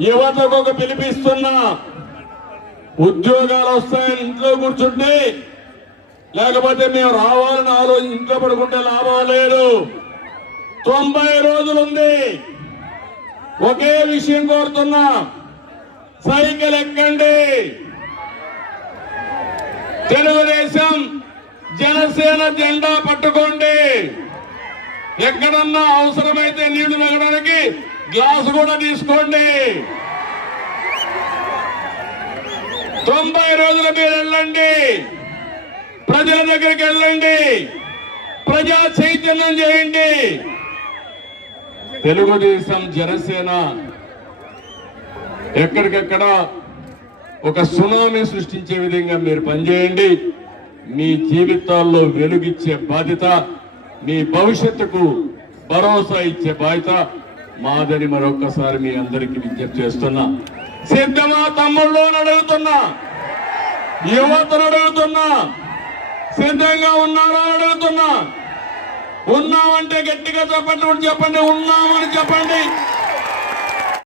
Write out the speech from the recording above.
యువతకు ఒక పిలిపిస్తున్నా, ఉద్యోగాలు వస్తాయని ఇంట్లో కూర్చుంటే, లేకపోతే మేము రావాలని ఆలోచన ఇంట్లో పడుకుంటే లాభం లేదు. 90 రోజులుంది. ఒకే విషయం కోరుతున్నా, సైకిల్ ఎక్కండి. తెలుగుదేశం జనసేన జెండా పట్టుకోండి. ఎక్కడన్నా అవసరమైతే నీళ్లు తాగడానికి గ్లాసు కూడా తీసుకోండి. 90 రోజుల మీరు వెళ్ళండి, ప్రజల దగ్గరికి వెళ్ళండి, ప్రజా చైతన్యం చేయండి. తెలుగుదేశం జనసేన ఎక్కడికెక్కడ ఒక సునామీ సృష్టించే విధంగా మీరు పనిచేయండి. మీ జీవితాల్లో వెలుగిచ్చే బాధ్యత, మీ భవిష్యత్తుకు భరోసా ఇచ్చే బాధ్యత మాదని మరొక్కసారి మీ అందరికీ విజ్ఞప్తి చేస్తున్నా. సిద్ధమా తమ్ముళ్ళు అని అడుగుతున్నా, యువతను అడుగుతున్నా, సిద్ధంగా ఉన్నారా అని అడుగుతున్నా. ఉన్నామంటే గట్టిగా చెప్పండి, ఉన్నామని చెప్పండి.